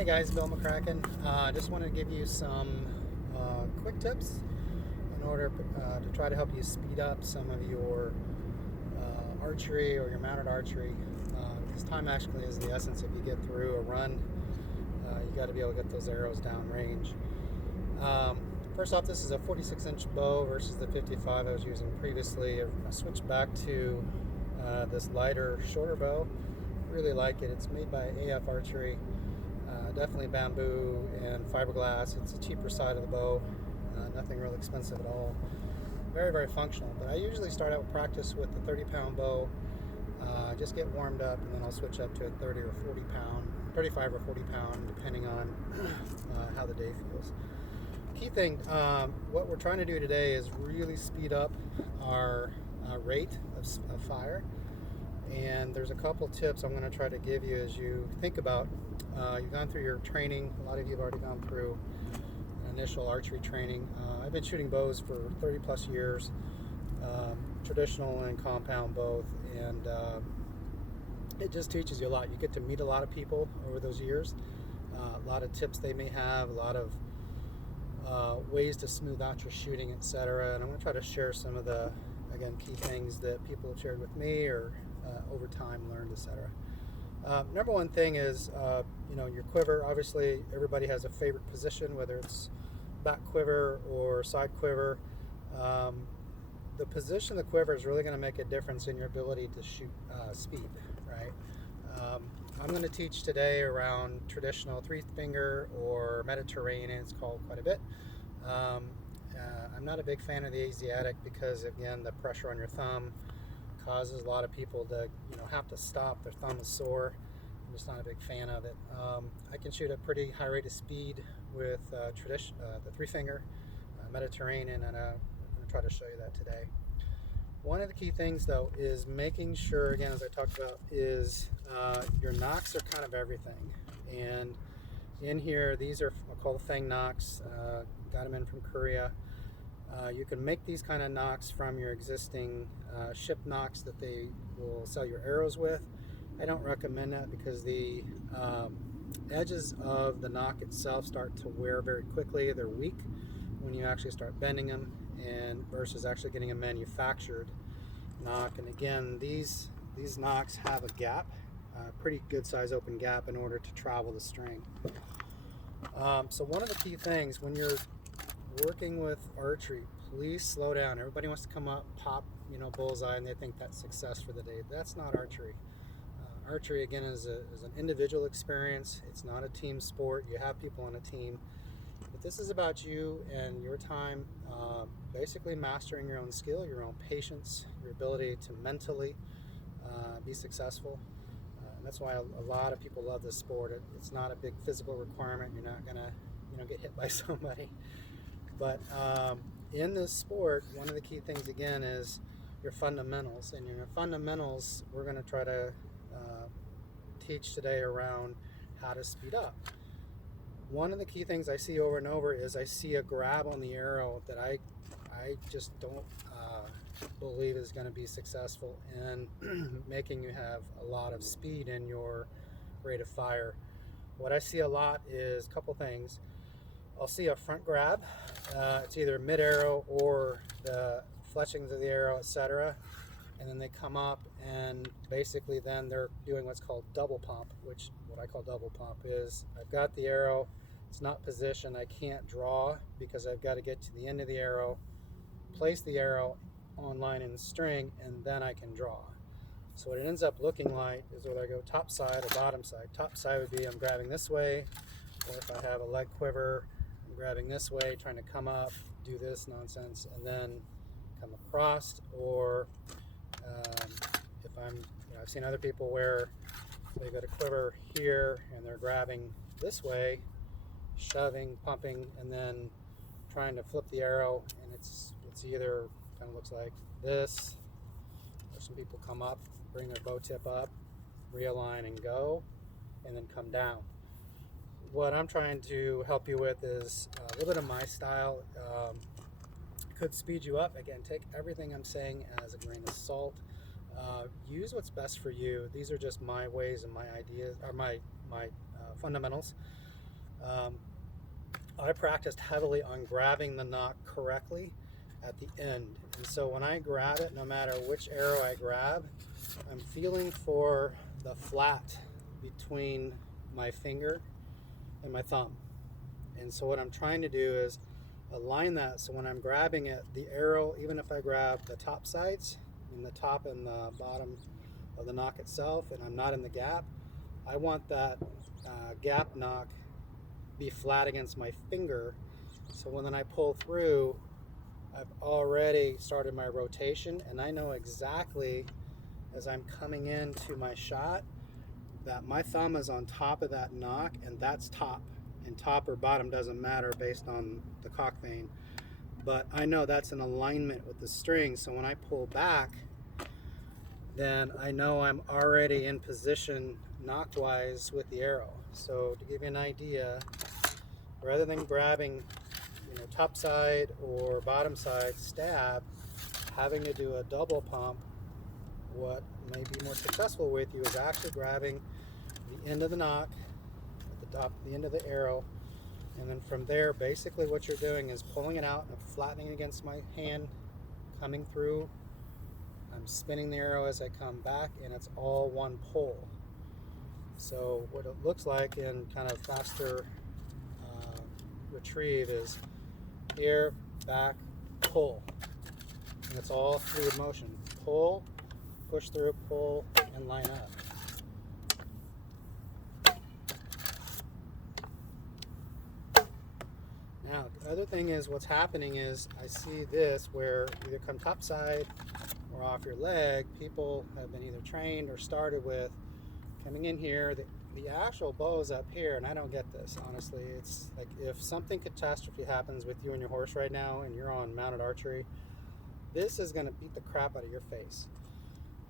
Hey guys, Bill McCracken. I just wanted to give you some quick tips in order to try to help you speed up some of your archery or your mounted archery. Because time actually is the essence. If you get through a run, you got to be able to get those arrows down range. First off, this is a 46-inch bow versus the 55 I was using previously. I switched back to this lighter, shorter bow. Really like it. It's made by AF Archery. Definitely bamboo and fiberglass. It's the cheaper side of the bow. Nothing real expensive at all. Very, very functional. But I usually start out with practice with the 30-pound bow. Just get warmed up, and then I'll switch up to a 30 or 40 pound, 35 or 40 pound, depending on how the day feels. Key thing, what we're trying to do today is really speed up our rate of fire. And there's a couple tips I'm going to try to give you as you think about. You've gone through your training. A lot of you have already gone through initial archery training. I've been shooting bows for 30 plus years, traditional and compound both, and it just teaches you a lot. You get to meet a lot of people over those years. A lot of tips they may have, a lot of ways to smooth out your shooting, etc. And I'm going to try to share some of the, again, key things that people have shared with me or over time learned, etc. Number one thing is, your quiver. Obviously, everybody has a favorite position, whether it's back quiver or side quiver. The position of the quiver is really going to make a difference in your ability to shoot speed, right? I'm going to teach today around traditional three-finger or Mediterranean. It's called quite a bit. I'm not a big fan of the Asiatic because, again, the pressure on your thumb causes a lot of people to have to stop. Their thumb is sore. I'm just not a big fan of it. I can shoot a pretty high rate of speed with the three-finger Mediterranean, and I'm going to try to show you that today. One of the key things, though, is making sure, again, as I talked about, is your nocks are kind of everything. And in here, these are called Fang nocks. Got them in from Korea. You can make these kind of nocks from your existing ship nocks that they will sell your arrows with. I don't recommend that because the edges of the nock itself start to wear very quickly. They're weak when you actually start bending them, and versus actually getting a manufactured nock. And again, these nocks have a gap, a pretty good size open gap in order to travel the string. So one of the key things when you're working with archery, please slow down. Everybody wants to come up, pop, bullseye, and they think that's success for the day. That's not archery. Archery, again, is an individual experience. It's not a team sport. You have people on a team. But this is about you and your time, basically mastering your own skill, your own patience, your ability to mentally be successful. And that's why a lot of people love this sport. It's not a big physical requirement. You're not going to get hit by somebody. But in this sport, one of the key things, again, is your fundamentals. And your fundamentals, we're going to try to teach today around how to speed up. One of the key things I see over and over is I see a grab on the arrow that I just don't believe is going to be successful in making you have a lot of speed in your rate of fire. What I see a lot is a couple things. I'll see a front grab. It's either mid-arrow or the fletchings of the arrow, etc. And then they come up, and basically then they're doing what's called double pump, which what I call double pump is I've got the arrow, it's not positioned, I can't draw because I've got to get to the end of the arrow, place the arrow on line and string, and then I can draw. So what it ends up looking like is whether I go top side or bottom side. Top side would be I'm grabbing this way, or if I have a leg quiver, I'm grabbing this way, trying to come up, do this nonsense, and then come across. Or if I've seen other people where they've got a quiver here and they're grabbing this way, shoving, pumping, and then trying to flip the arrow, and it's either kind of looks like this, or some people come up, bring their bow tip up, realign and go, and then come down. What I'm trying to help you with is a little bit of my style. Could speed you up. Again, take everything I'm saying as a grain of salt. Use what's best for you. These are just my ways and my ideas, or my fundamentals. I practiced heavily on grabbing the nock correctly at the end. And so when I grab it, no matter which arrow I grab, I'm feeling for the flat between my finger and my thumb. And so what I'm trying to do is align that so when I'm grabbing it, the arrow, even if I grab the top sides, in the top and the bottom of the nock itself, and I'm not in the gap, I want that gap nock be flat against my finger, so when then I pull through, I've already started my rotation, and I know exactly as I'm coming into my shot that my thumb is on top of that nock, and that's top, and top or bottom doesn't matter based on the cock vein, but I know that's in alignment with the string, so when I pull back, then I know I'm already in position nock-wise with the arrow. So to give you an idea, rather than grabbing, top side or bottom side stab, having to do a double pump, what may be more successful with you is actually grabbing the end of the nock at the top, the end of the arrow, and then from there, basically what you're doing is pulling it out and flattening it against my hand, coming through. I'm spinning the arrow as I come back, and it's all one pull. So what it looks like in kind of faster retrieve is here, back, pull. And it's all fluid motion. Pull, push through, pull, and line up. Now, the other thing is what's happening is I see this where either come top side or off your leg, people have been either trained or started with coming in here. The actual bow is up here, and I don't get this, honestly. It's like if something catastrophe happens with you and your horse right now and you're on mounted archery, this is going to beat the crap out of your face.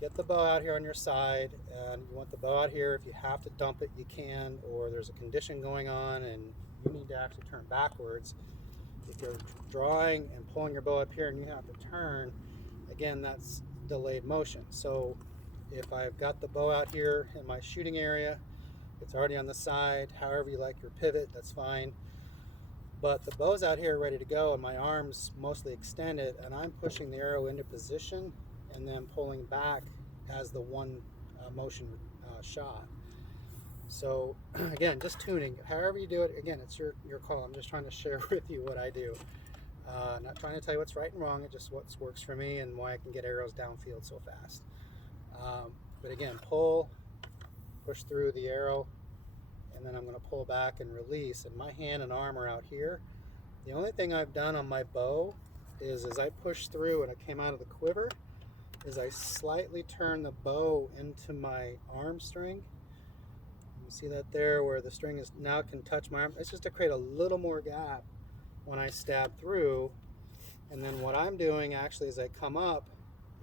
Get the bow out here on your side, and you want the bow out here. If you have to dump it, you can, or there's a condition going on and you need to actually turn backwards. If you're drawing and pulling your bow up here and you have to turn, again, that's delayed motion. So if I've got the bow out here in my shooting area, it's already on the side, however you like your pivot, that's fine. But the bow's out here ready to go, and my arm's mostly extended, and I'm pushing the arrow into position and then pulling back as the one motion shot. So again, just tuning. However you do it, again, it's your call. I'm just trying to share with you what I do. Not trying to tell you what's right and wrong, it's just what works for me and why I can get arrows downfield so fast. But again, pull, push through the arrow, and then I'm going to pull back and release, and my hand and arm are out here. The only thing I've done on my bow is as I push through and it came out of the quiver, is I slightly turn the bow into my arm string. You see that there where the string is now can touch my arm. It's just to create a little more gap when I stab through. And then what I'm doing actually as I come up,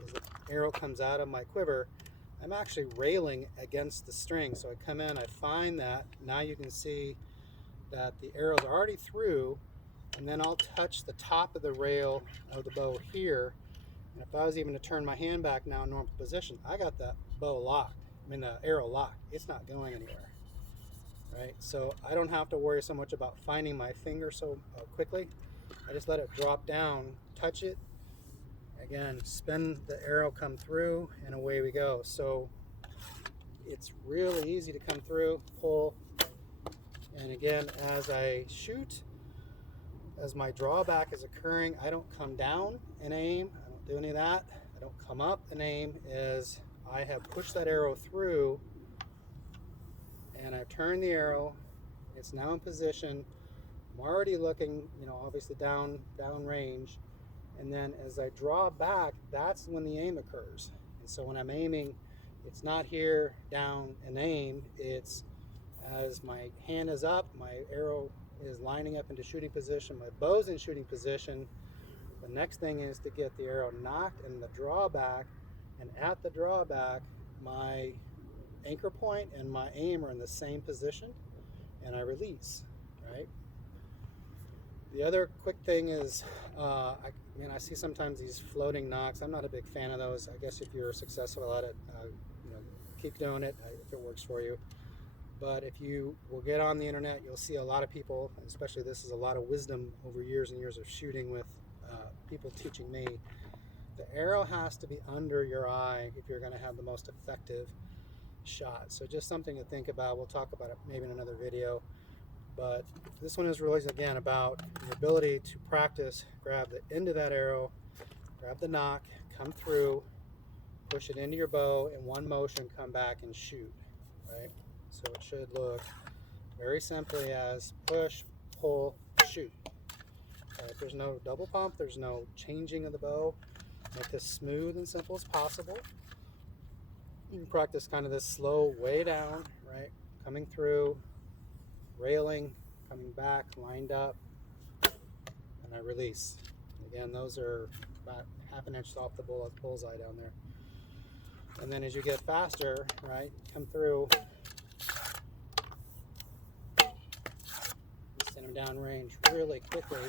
as the arrow comes out of my quiver, I'm actually railing against the string. So I come in, I find that, now you can see that the arrow's already through, and then I'll touch the top of the rail of the bow here. And if I was even to turn my hand back now in normal position, I got that bow locked, the arrow locked. It's not going anywhere, right? So I don't have to worry so much about finding my finger so quickly. I just let it drop down, touch it, again, spin the arrow, come through, and away we go. So it's really easy to come through, pull, and again, as I shoot, as my drawback is occurring, I don't come down and aim. I don't do any of that. I don't come up and aim. As I have pushed that arrow through, and I've turned the arrow, it's now in position. I'm already looking, obviously down range. And then as I draw back, that's when the aim occurs. And so when I'm aiming, it's not here, down, and aim. It's as my hand is up, my arrow is lining up into shooting position, my bow's in shooting position. The next thing is to get the arrow knocked in the drawback, and at the drawback, my anchor point and my aim are in the same position, and I release, right? The other quick thing is, I see sometimes these floating nocks. I'm not a big fan of those. I guess if you're successful at it, keep doing it if it works for you. But if you will get on the internet, you'll see a lot of people, especially this is a lot of wisdom over years and years of shooting with people teaching me. The arrow has to be under your eye if you're going to have the most effective shot. So just something to think about. We'll talk about it maybe in another video. But this one is really, again, about your ability to practice. Grab the end of that arrow, grab the nock, come through, push it into your bow, in one motion, come back and shoot, right? So it should look very simply as push, pull, shoot. Right? There's no double pump, there's no changing of the bow. Make this smooth and simple as possible. You can practice kind of this slow way down, right? Coming through, railing, coming back, lined up, and I release. Again, those are about half an inch off the bullseye down there. And then as you get faster, right, come through, send them down range really quickly.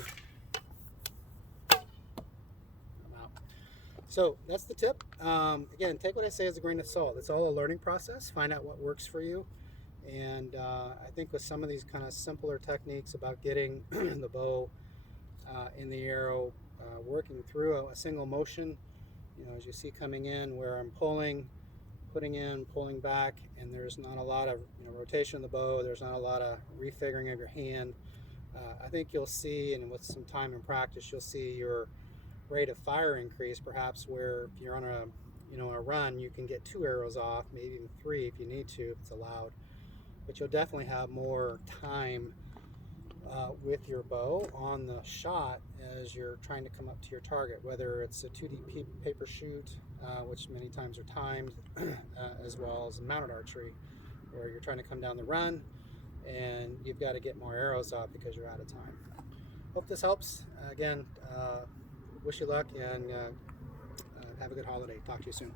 So that's the tip. Again, take what I say as a grain of salt. It's all a learning process. Find out what works for you. And I think with some of these kind of simpler techniques about getting the bow in the arrow, working through a single motion, you know, as you see coming in where I'm pulling, putting in, pulling back, and there's not a lot of rotation of the bow, there's not a lot of refiguring of your hand. I think you'll see, and with some time and practice, you'll see your rate of fire increase, perhaps where if you're on a run, you can get 2 arrows off, maybe even 3 if you need to, if it's allowed. But you'll definitely have more time with your bow on the shot as you're trying to come up to your target, whether it's a 2D paper shoot, which many times are timed, as well as mounted archery, where you're trying to come down the run and you've got to get more arrows off because you're out of time. Hope this helps. Again, wish you luck and have a good holiday. Talk to you soon.